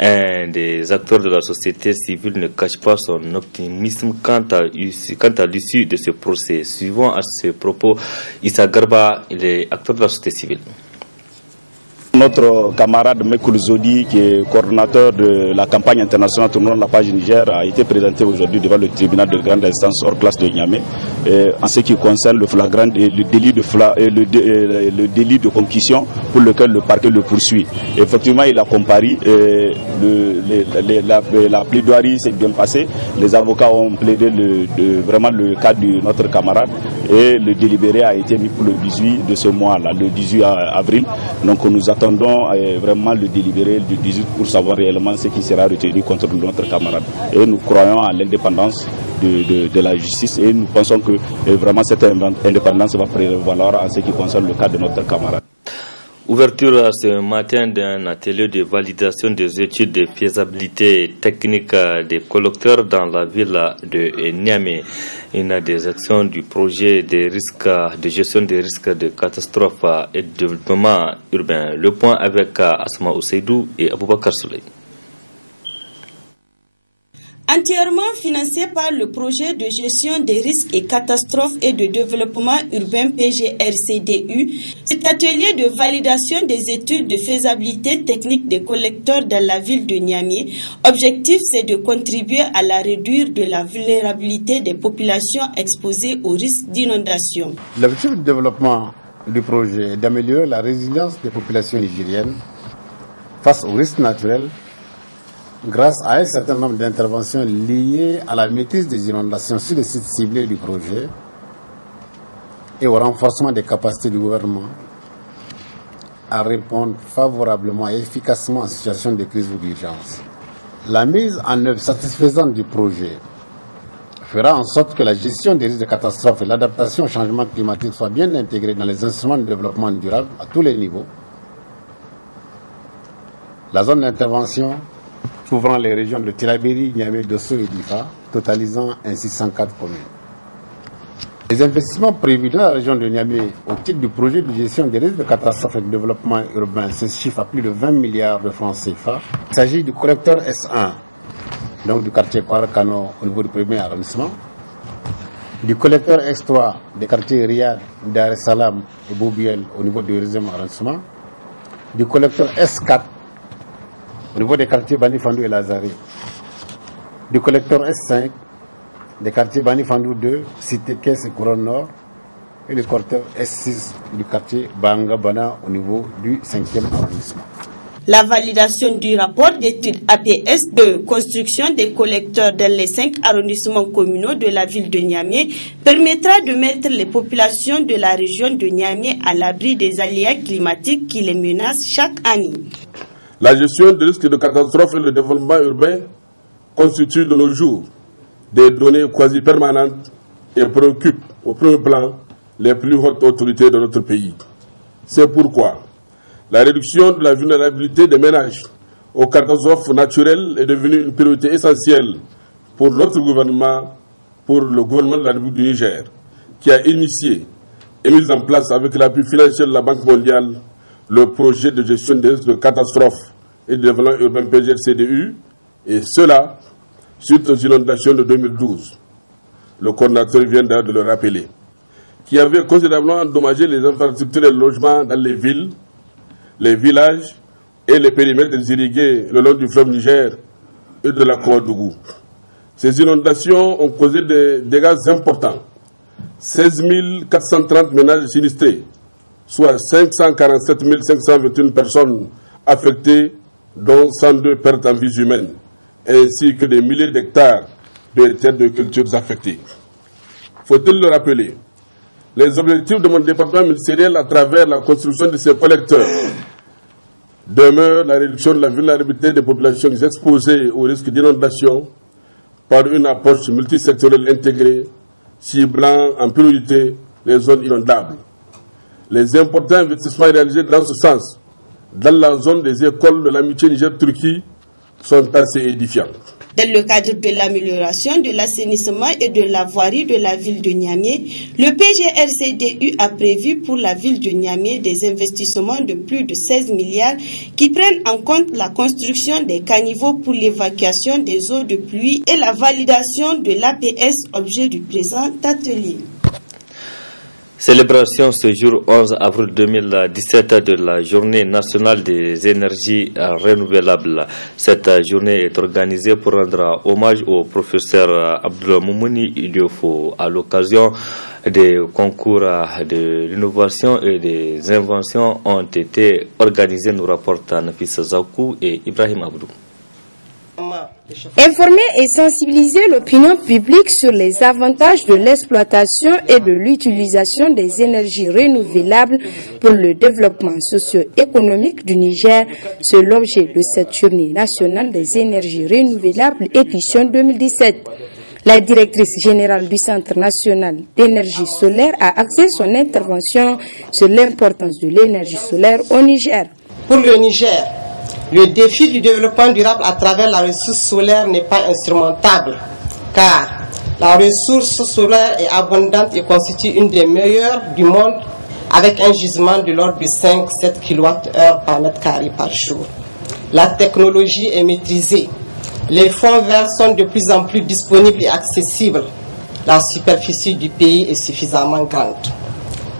Un des acteurs de la société civile ne cache pas son optimisme quant à l'issue de ce procès. Suivant à ce propos, Issa Garba, il est acteur de la société civile. Notre camarade Mekoul Zodi, qui est coordonnateur de la campagne internationale Tournons la page Niger, a été présenté aujourd'hui devant le tribunal de grande instance hors classe de Niamey en ce qui concerne le flagrant et le délit de concussion pour lequel le parquet le poursuit. Effectivement, il a comparé, la plaidoirie s'est bien passée, les avocats ont plaidé vraiment le cas de notre camarade et le délibéré a été mis pour le 18 de ce mois-là, le 18 avril. Donc nous attendons vraiment le délibéré du 18 pour savoir réellement ce qui sera retenu contre notre camarade. Et nous croyons à l'indépendance de la justice et nous pensons que vraiment cette indépendance va prévaloir en ce qui concerne le cas de notre camarade. Ouverture ce matin d'un atelier de validation des études de faisabilité technique des collecteurs dans la ville de Niamey. Une des actions du projet de gestion des risques de catastrophe et de développement urbain. Le point avec Asma Oseidou et Aboubakar Souley. Entièrement financé par le projet de gestion des risques et catastrophes et de développement urbain PGRCDU, cet atelier de validation des études de faisabilité technique des collecteurs dans la ville de Niamey, objectif c'est de contribuer à la réduire de la vulnérabilité des populations exposées au risque d'inondation. L'objectif du développement du projet est d'améliorer la résilience des populations nigériennes face aux risques naturels grâce à un certain nombre d'interventions liées à la maîtrise des inondations sur les sites ciblés du projet et au renforcement des capacités du gouvernement à répondre favorablement et efficacement en situation de crise ou d'urgence. La mise en œuvre satisfaisante du projet fera en sorte que la gestion des risques de catastrophes et l'adaptation au changement climatique soient bien intégrées dans les instruments de développement durable à tous les niveaux. La zone d'intervention couvrant les régions de Tillabéri, Niamey, Dosso et Difa, totalisant ainsi 104 communes. Les investissements prévus dans la région de Niamey au titre du projet de gestion des risques de catastrophes et de développement urbain se chiffrent à plus de 20 milliards de francs CFA. Il s'agit du collecteur S1, donc du quartier Kwarakano au niveau du premier arrondissement, du collecteur S3 des quartiers Riyad, Dar es Salaam et Boubiel au niveau du deuxième arrondissement, du collecteur S4 au niveau des quartiers Bani Fandou et Lazare, du collecteur S5 des quartiers Bani Fandou 2, Cité Kess et Couronne Nord, et le collecteur S6 du quartier Banga Bana au niveau du 5e arrondissement. La validation du rapport d'études APS de construction des collecteurs dans les 5 arrondissements communaux de la ville de Niamey permettra de mettre les populations de la région de Niamey à l'abri des aléas climatiques qui les menacent chaque année. La gestion des risques de catastrophes et le développement urbain constituent de nos jours des données quasi permanentes et préoccupent au premier plan les plus hautes autorités de notre pays. C'est pourquoi la réduction de la vulnérabilité des ménages aux catastrophes naturelles est devenue une priorité essentielle pour notre gouvernement, pour le gouvernement de la République du Niger, qui a initié et mis en place avec l'appui financier de la Banque mondiale le projet de gestion des risques de catastrophes et de développement urbain PGRCDU, et cela suite aux inondations de 2012. Le coordinateur vient d'ailleurs de le rappeler, qui avait considérablement endommagé les infrastructures et le logement dans les villes, les villages et les périmètres irrigués le long du fleuve Niger et de la Kouadougou. Ces inondations ont causé des dégâts importants. 16 430 ménages sinistrés, soit 547 521 personnes affectées, dont 102 pertes en vies humaines, ainsi que des milliers d'hectares de terres de cultures affectées. Faut-il le rappeler, les objectifs de mon département ministériel à travers la construction de ces collecteurs demeurent la réduction de la vulnérabilité des populations exposées au risque d'inondation par une approche multisectorielle intégrée, ciblant en priorité les zones inondables. Les importants investissements réalisés dans ce sens, dans la zone des écoles de l'amitié Niger-Turquie, sont assez édifiants. Dans le cadre de l'amélioration de l'assainissement et de la voirie de la ville de Niamey, le PGRCDU a prévu pour la ville de Niamey des investissements de plus de 16 milliards qui prennent en compte la construction des caniveaux pour l'évacuation des eaux de pluie et la validation de l'APS, objet du présent atelier. Célébration ce jour 11 avril 2017 de la Journée nationale des énergies renouvelables. Cette journée est organisée pour rendre hommage au professeur Abdoulmoumouni Idiofo à l'occasion des concours de l'innovation et des inventions ont été organisés, nous rapportent Nafisa Zakou et Ibrahim Abdou. Informer et sensibiliser l'opinion publique sur les avantages de l'exploitation et de l'utilisation des énergies renouvelables pour le développement socio-économique du Niger, c'est l'objet de cette journée nationale des énergies renouvelables édition 2017. La directrice générale du Centre national d'énergie solaire a axé son intervention sur l'importance de l'énergie solaire au Niger. Pour le Niger, le défi du développement durable à travers la ressource solaire n'est pas insurmontable, car la ressource solaire est abondante et constitue une des meilleures du monde, avec un gisement de l'ordre de 5-7 kWh par mètre carré par jour. La technologie est maîtrisée. les fonds verts sont de plus en plus disponibles et accessibles. La superficie du pays est suffisamment grande.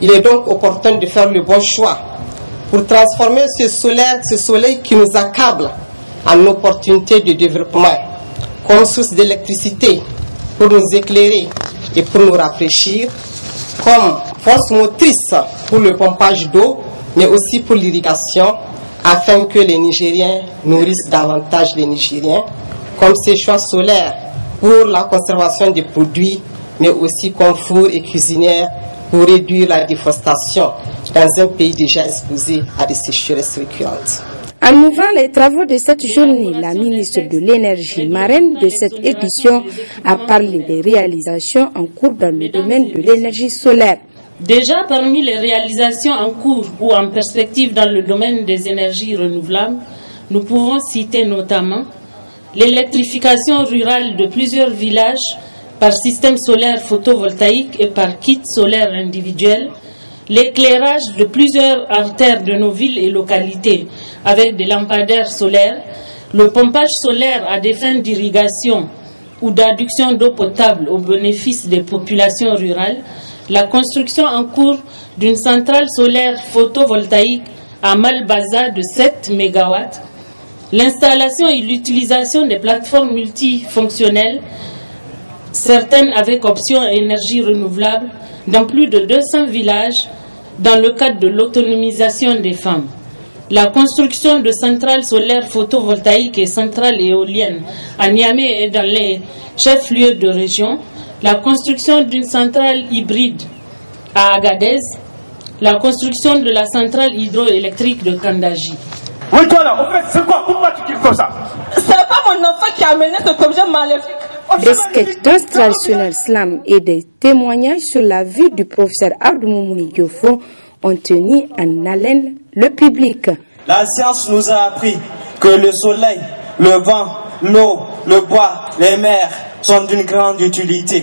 Il est donc opportun de faire le bon choix pour transformer ce soleil qui nous accable en opportunité de développement, comme source d'électricité pour nous éclairer et pour nous rafraîchir, comme force motrice pour le pompage d'eau, mais aussi pour l'irrigation, afin que les Nigériens nourrissent davantage les Nigériens, comme ces choix solaires pour la conservation des produits, mais aussi comme four et cuisinière pour réduire la déforestation dans un pays déjà exposé à des sécheresses récurrentes. En ouvrant les travaux de cette journée, la ministre de l'Énergie, marraine de cette édition, a parlé des réalisations en cours dans le domaine de l'énergie solaire. Déjà, parmi les réalisations en cours ou en perspective dans le domaine des énergies renouvelables, nous pouvons citer notamment l'électrification rurale de plusieurs villages par système solaire photovoltaïque et par kit solaire individuel, l'éclairage de plusieurs artères de nos villes et localités avec des lampadaires solaires, le pompage solaire à des fins d'irrigation ou d'adduction d'eau potable au bénéfice des populations rurales, la construction en cours d'une centrale solaire photovoltaïque à Malbaza de 7 MW, l'installation et l'utilisation des plateformes multifonctionnelles, certaines avec option énergie renouvelable, dans plus de 200 villages dans le cadre de l'autonomisation des femmes. La construction de centrales solaires photovoltaïques et centrales éoliennes à Niamey et dans les chefs-lieux de région, la construction d'une centrale hybride à Agadez, la construction de la centrale hydroélectrique de Kandaji. Oui, toi là, en fait, c'est quoi? Pourquoi tu kiffes comme ça? C'est pas mon enfant qui a amené cet objet maléfique. Des sketchs danse traditionnelle slam et des témoignages sur la vie du professeur Abdou Moumouni Diofo ont tenu en haleine le public. La science nous a appris que le soleil, le vent, l'eau, le bois, les mers sont d'une grande utilité.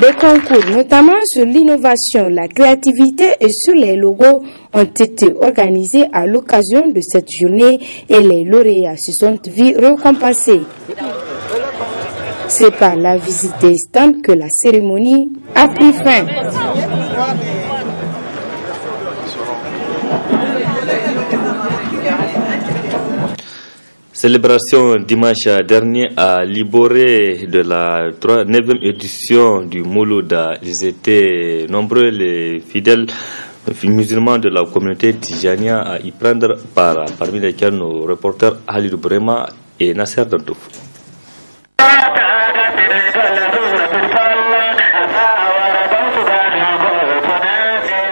Des concours, notamment sur l'innovation, la créativité et sur les logos, ont été organisés à l'occasion de cette journée et les lauréats se sont vus récompensés. C'est par la visite des stands que la cérémonie a pris fin. Célébration dimanche dernier à Liboré de la 9e édition du Moulouda. Ils étaient nombreux les fidèles musulmans de la communauté Tijania à y prendre part, parmi lesquels nos reporters Halid Brema et Nasser Dantouf.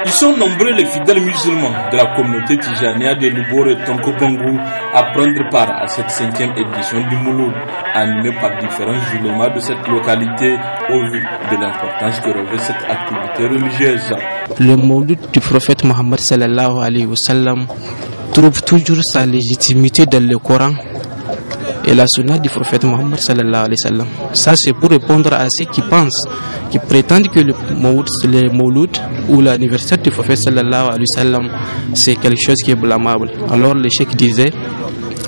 Ils sont nombreux les fidèles musulmans de la communauté Tijania de Liboré et Tonkobangu à prendre part à cette 5e édition du Mouloud, animée par différents ulémas de cette localité au vu de l'importance que revêt cette activité religieuse. Le Mouloud du prophète Mohammed sallallahu alayhi wa sallam trouve toujours sa légitimité dans le Coran et la sunna du prophète Mohammed sallallahu alayhi wa sallam. Ça c'est pour répondre à ceux qui pensent, qui prétendent que le Mouloud ou l'anniversaire du prophète sallallahu alayhi wa sallam c'est quelque chose qui est blâmable. Alors le cheikh disait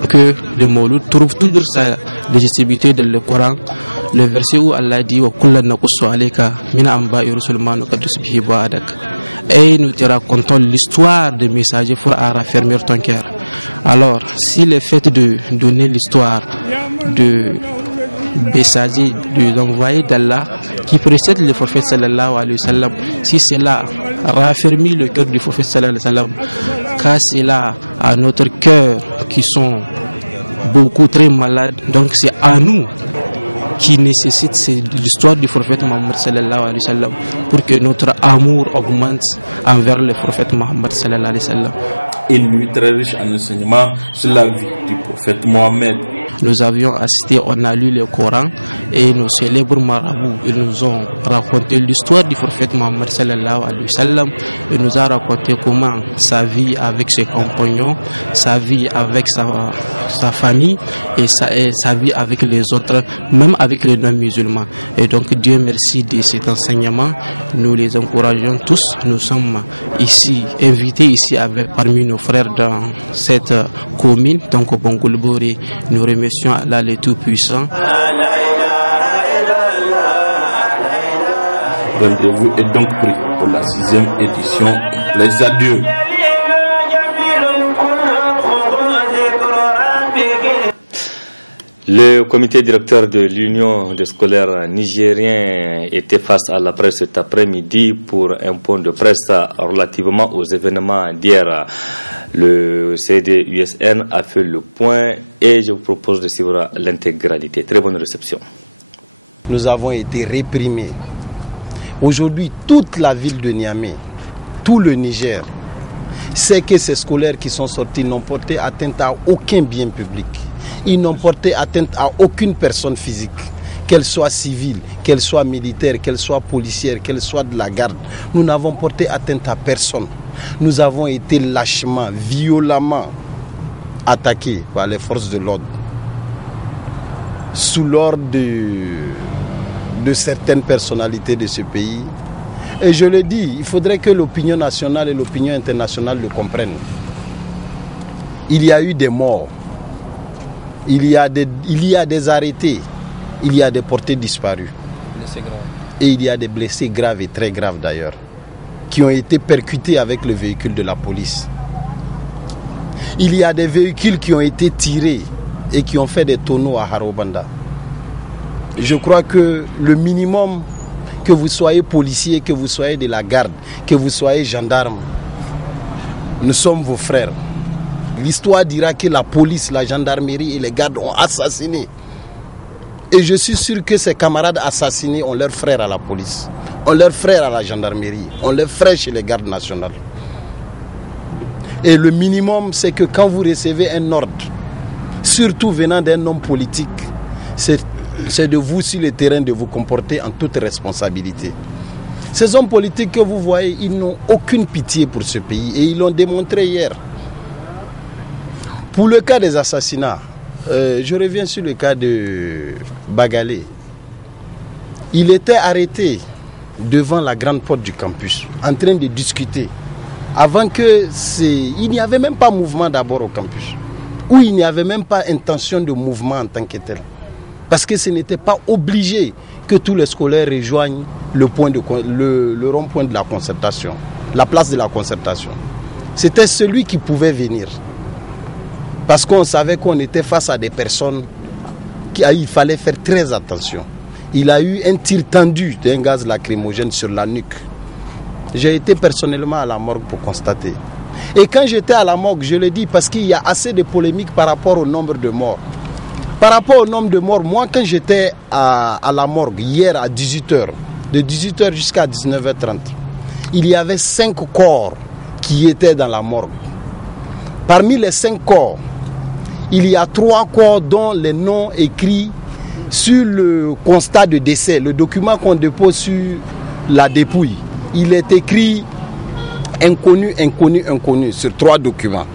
que le Mouloud trouve toujours sa légitimité dans le Coran, le verset où Allah dit wa kullan naqussu alayka min anba'i rusul ma nuqaddisu bihi ba'dak. Et nous te racontons l'histoire des messagers pour raffermir ton cœur. Alors, si le fait de donner l'histoire de messagers, de l'envoyé d'Allah qui précède le prophète sallallahu alayhi wa sallam, si cela raffermit le cœur du prophète sallallahu alayhi wa sallam, car cela à notre cœur qui sont beaucoup très malades, donc c'est à nous qui nécessite l'histoire du prophète Mohammed sallallahu alayhi wa sallam pour que notre amour augmente envers le prophète Mohammed sallallahu alayhi wa sallam. Une nuit très riche en enseignements sur la vie du prophète Mohammed. Nous avions assisté, on a lu le Coran et nos célèbres marabouts, ils nous ont raconté l'histoire du prophète Mohammed sallallahu alayhi wa sallam. Il nous a raconté comment sa vie avec ses compagnons, sa vie avec sa famille et sa vie avec les autres, même avec les non-musulmans. Et donc Dieu merci de cet enseignement, nous les encourageons tous. Nous sommes ici, invités ici parmi nos frères dans cette commune, donc au Bongolbori. Nous remercions Allah le Tout-Puissant. Rendez-vous est donc pris pour la 6e édition. Les adieux. Le comité directeur de l'Union des scolaires nigériens était face à la presse cet après-midi pour un point de presse relativement aux événements d'hier. Le CDUSN a fait le point et je vous propose de suivre l'intégralité. Très bonne réception. Nous avons été réprimés. Aujourd'hui, toute la ville de Niamey, tout le Niger, sait que ces scolaires qui sont sortis n'ont porté atteinte à aucun bien public. Ils n'ont porté atteinte à aucune personne physique, qu'elle soit civile, qu'elle soit militaire, qu'elle soit policière, qu'elle soit de la garde. Nous n'avons porté atteinte à personne. Nous avons été lâchement, violemment attaqués par les forces de l'ordre sous l'ordre de certaines personnalités de ce pays. Et je le dis, il faudrait que l'opinion nationale et l'opinion internationale le comprennent. Il y a eu des morts. Il y a des arrêtés, il y a des portés disparus. Et il y a des blessés graves et très graves d'ailleurs, qui ont été percutés avec le véhicule de la police. Il y a des véhicules qui ont été tirés et qui ont fait des tonneaux à Harobanda. Je crois que le minimum, que vous soyez policier, que vous soyez de la garde, que vous soyez gendarme, nous sommes vos frères. L'histoire dira que la police, la gendarmerie et les gardes ont assassiné. Et je suis sûr que ces camarades assassinés ont leurs frères à la police, ont leurs frères à la gendarmerie, ont leurs frères chez les gardes nationales. Et le minimum, c'est que quand vous recevez un ordre, surtout venant d'un homme politique, c'est de vous sur le terrain de vous comporter en toute responsabilité. Ces hommes politiques que vous voyez, ils n'ont aucune pitié pour ce pays et ils l'ont démontré hier. Pour le cas des assassinats, je reviens sur le cas de Bagalé. Il était arrêté devant la grande porte du campus, en train de discuter. Avant que il n'y avait même pas mouvement d'abord au campus, où il n'y avait même pas intention de mouvement en tant que tel. Parce que ce n'était pas obligé que tous les scolaires rejoignent le rond-point de la concertation, la place de la concertation. C'était celui qui pouvait venir. Parce qu'on savait qu'on était face à des personnes il fallait faire très attention. Il a eu un tir tendu d'un gaz lacrymogène sur la nuque. J'ai été personnellement à la morgue pour constater. Et quand j'étais à la morgue, je le dis parce qu'il y a assez de polémiques par rapport au nombre de morts. Par rapport au nombre de morts, moi quand j'étais à la morgue hier à 18h, de 18h jusqu'à 19h30, il y avait 5 corps qui étaient dans la morgue. Parmi les 5 corps, il y a 3 corps dont les noms écrits sur le constat de décès, le document qu'on dépose sur la dépouille. Il est écrit inconnu, inconnu, inconnu sur 3 documents.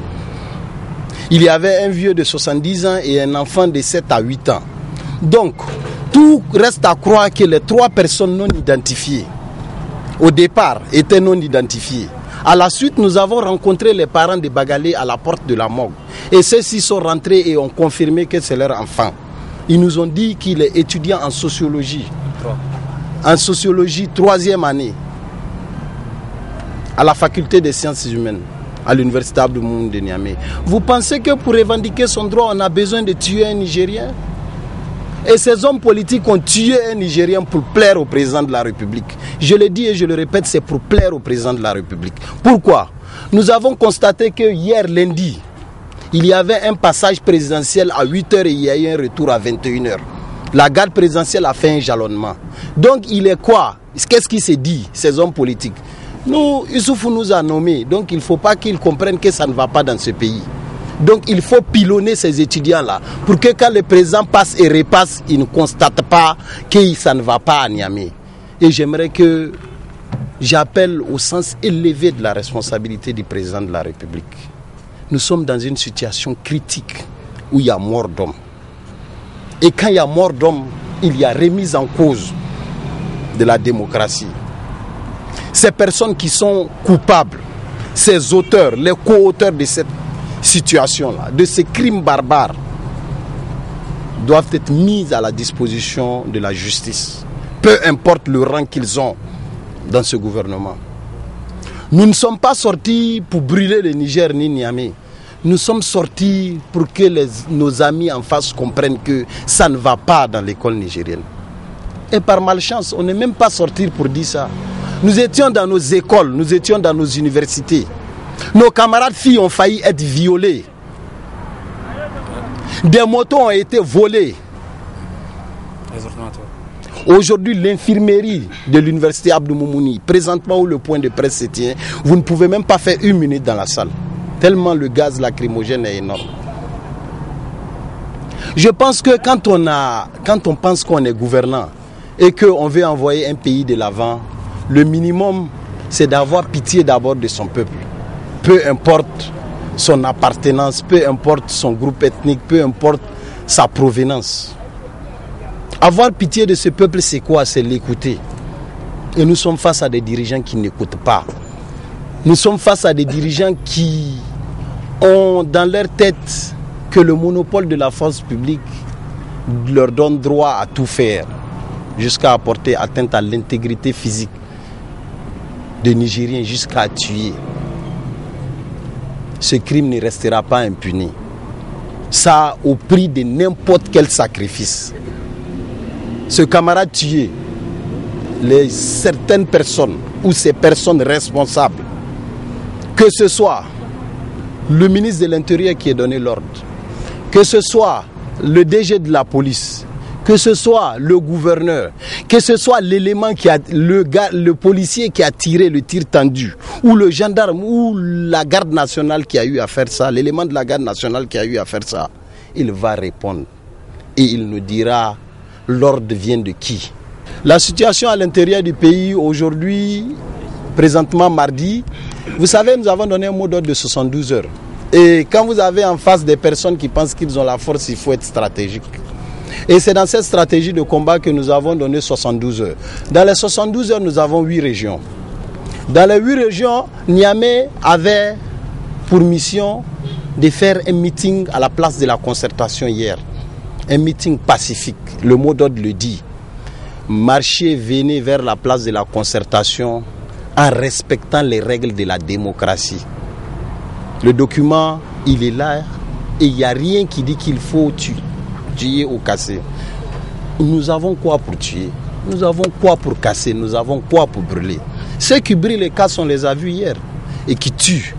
Il y avait un vieux de 70 ans et un enfant de 7 à 8 ans. Donc, tout reste à croire que les 3 personnes non identifiées, au départ, étaient non identifiées. À la suite, nous avons rencontré les parents de Bagalé à la porte de la morgue. Et ceux-ci sont rentrés et ont confirmé que c'est leur enfant. Ils nous ont dit qu'il est étudiant en sociologie. En sociologie, 3e année. À la faculté des sciences humaines, à l'université Abdou-Moune de Niamey. Vous pensez que pour revendiquer son droit, on a besoin de tuer un Nigérien? Et ces hommes politiques ont tué un Nigérien pour plaire au président de la République. Je le dis et je le répète, c'est pour plaire au président de la République. Pourquoi? Nous avons constaté que hier lundi, il y avait un passage présidentiel à 8h et il y a eu un retour à 21h. La garde présidentielle a fait un jalonnement. Donc il est quoi? Qu'est-ce qui s'est dit, ces hommes politiques? Nous, Issoufou nous a nommés, donc il ne faut pas qu'ils comprennent que ça ne va pas dans ce pays. Donc il faut pilonner ces étudiants-là pour que quand le président passe et repasse, il ne constate pas que ça ne va pas à Niamey. Et j'appelle au sens élevé de la responsabilité du président de la République. Nous sommes dans une situation critique où il y a mort d'homme. Et quand il y a mort d'homme, il y a remise en cause de la démocratie. Ces personnes qui sont coupables, ces auteurs, les co-auteurs de cette situation-là, de ces crimes barbares, doivent être mis à la disposition de la justice, peu importe le rang qu'ils ont dans ce gouvernement. Nous ne sommes pas sortis pour brûler le Niger ni Niamey. Nous sommes sortis pour que nos amis en face comprennent que ça ne va pas dans l'école nigérienne. Et par malchance, on n'est même pas sortis pour dire ça. Nous étions dans nos écoles, nous étions dans nos universités. Nos camarades filles ont failli être violées. Des motos ont été volées. Aujourd'hui, l'infirmerie de l'université Abdou Moumouni, présentement où le point de presse se tient, vous ne pouvez même pas faire 1 minute dans la salle. Tellement le gaz lacrymogène est énorme. Je pense que quand on pense qu'on est gouvernant et qu'on veut envoyer un pays de l'avant, le minimum, c'est d'avoir pitié d'abord de son peuple. Peu importe son appartenance, peu importe son groupe ethnique, peu importe sa provenance. Avoir pitié de ce peuple, c'est quoi? C'est l'écouter. Et nous sommes face à des dirigeants qui n'écoutent pas. Nous sommes face à des dirigeants qui ont dans leur tête que le monopole de la force publique leur donne droit à tout faire, jusqu'à apporter atteinte à l'intégrité physique des Nigériens, jusqu'à tuer. Ce crime ne restera pas impuni. Ça, au prix de n'importe quel sacrifice. Ce camarade tué, certaines personnes ou ces personnes responsables, que ce soit le ministre de l'Intérieur qui a donné l'ordre, que ce soit le DG de la police, que ce soit le gouverneur, que ce soit l'élément le policier qui a tiré le tir tendu, ou le gendarme, ou la garde nationale qui a eu à faire ça, l'élément de la garde nationale qui a eu à faire ça, il va répondre et il nous dira l'ordre vient de qui. La situation à l'intérieur du pays aujourd'hui, présentement mardi, vous savez, nous avons donné un mot d'ordre de 72 heures. Et quand vous avez en face des personnes qui pensent qu'ils ont la force, il faut être stratégique. Et c'est dans cette stratégie de combat que nous avons donné 72 heures. Dans les 72 heures, nous avons 8 régions. Dans les 8 régions, Niamey avait pour mission de faire un meeting à la place de la concertation hier. Un meeting pacifique, le mot d'ordre le dit. Marcher, venez vers la place de la concertation en respectant les règles de la démocratie. Le document, il est là et il n'y a rien qui dit qu'il faut tuer ou casser. Nous avons quoi pour tuer? Nous avons quoi pour casser? Nous avons quoi pour brûler? Ceux qui brûlent les cassent, on les a vus hier et qui tuent.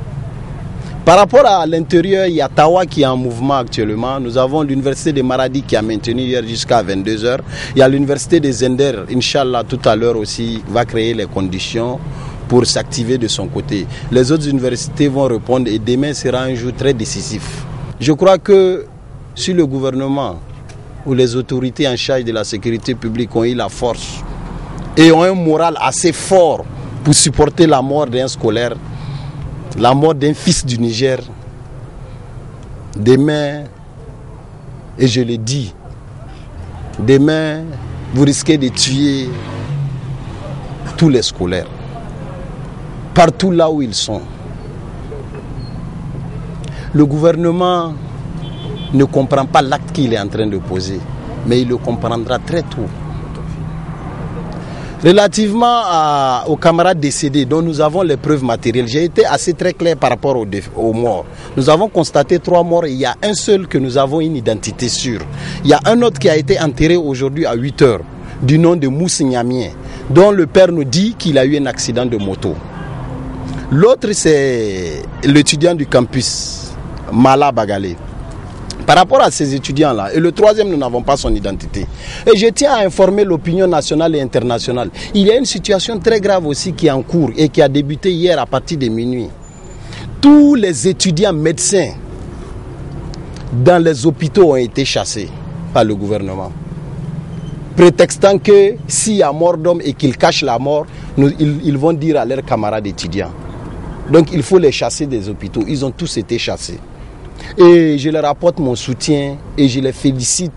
Par rapport à l'intérieur, il y a Tawa qui est en mouvement actuellement. Nous avons l'université de Maradi qui a maintenu hier jusqu'à 22h. Il y a l'université de Zender, Inch'Allah, tout à l'heure aussi, va créer les conditions pour s'activer de son côté. Les autres universités vont répondre et demain sera un jour très décisif. Je crois que si le gouvernement ou les autorités en charge de la sécurité publique ont eu la force et ont un moral assez fort pour supporter la mort d'un scolaire, la mort d'un fils du Niger, demain, et je le dis, demain, vous risquez de tuer tous les scolaires, partout là où ils sont. Le gouvernement ne comprend pas l'acte qu'il est en train de poser, mais il le comprendra très tôt. Relativement aux camarades décédés dont nous avons les preuves matérielles, j'ai été assez très clair par rapport aux morts. Nous avons constaté 3 morts et il y a un seul que nous avons une identité sûre. Il y a un autre qui a été enterré aujourd'hui à 8 heures, du nom de Moussa Niamien, dont le père nous dit qu'il a eu un accident de moto. L'autre, c'est l'étudiant du campus, Mala Bagalé. Par rapport à ces étudiants-là, et le troisième, nous n'avons pas son identité. Et je tiens à informer l'opinion nationale et internationale. Il y a une situation très grave aussi qui est en cours et qui a débuté hier à partir de minuit. Tous les étudiants médecins dans les hôpitaux ont été chassés par le gouvernement, prétextant que s'il y a mort d'homme et qu'ils cachent la mort, ils vont dire à leurs camarades étudiants. Donc il faut les chasser des hôpitaux. Ils ont tous été chassés. Et je leur apporte mon soutien et je les félicite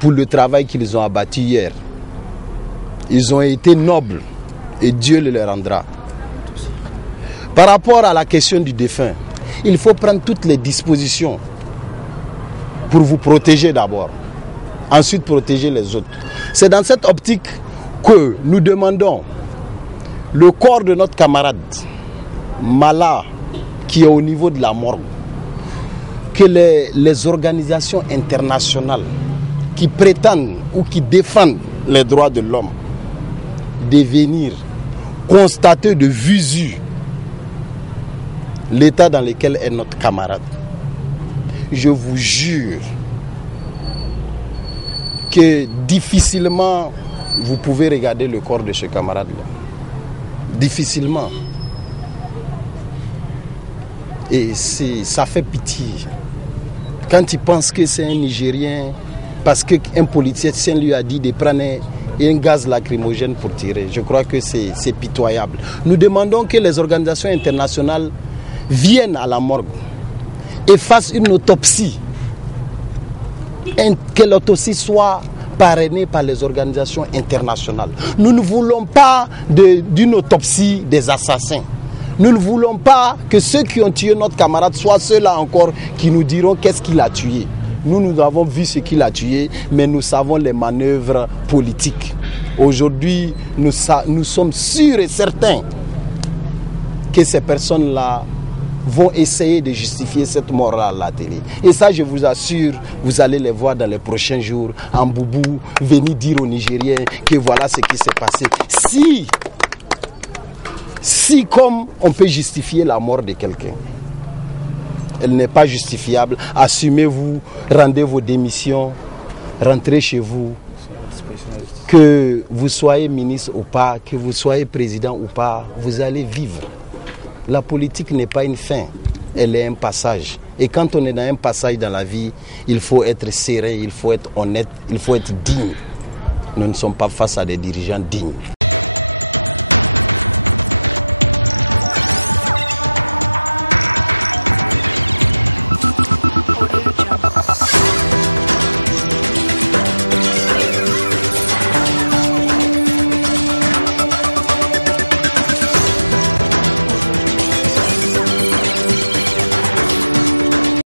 pour le travail qu'ils ont abattu hier. Ils ont été nobles et Dieu le leur rendra. Par rapport à la question du défunt, il faut prendre toutes les dispositions pour vous protéger d'abord, ensuite protéger les autres. C'est dans cette optique que nous demandons le corps de notre camarade Mala qui est au niveau de la morgue, que les organisations internationales qui prétendent ou qui défendent les droits de l'homme de venir constater de visu l'état dans lequel est notre camarade. Je vous jure que difficilement vous pouvez regarder le corps de ce camarade-là. Difficilement. Et ça fait pitié. Quand il pense que c'est un Nigérien, parce qu'un politicien lui a dit de prendre un gaz lacrymogène pour tirer. Je crois que c'est pitoyable. Nous demandons que les organisations internationales viennent à la morgue et fassent une autopsie. Que l'autopsie soit parrainée par les organisations internationales. Nous ne voulons pas d'une autopsie des assassins. Nous ne voulons pas que ceux qui ont tué notre camarade soient ceux-là encore qui nous diront qu'est-ce qu'il a tué. Nous avons vu ce qu'il a tué, mais nous savons les manœuvres politiques. Aujourd'hui, nous sommes sûrs et certains que ces personnes-là vont essayer de justifier cette mort-là à la télé. Et ça, je vous assure, vous allez les voir dans les prochains jours, en boubou, venir dire aux Nigériens que voilà ce qui s'est passé. Si comme on peut justifier la mort de quelqu'un, elle n'est pas justifiable, assumez-vous, rendez vos démissions, rentrez chez vous. Que vous soyez ministre ou pas, que vous soyez président ou pas, vous allez vivre. La politique n'est pas une fin, elle est un passage. Et quand on est dans un passage dans la vie, il faut être serein, il faut être honnête, il faut être digne. Nous ne sommes pas face à des dirigeants dignes.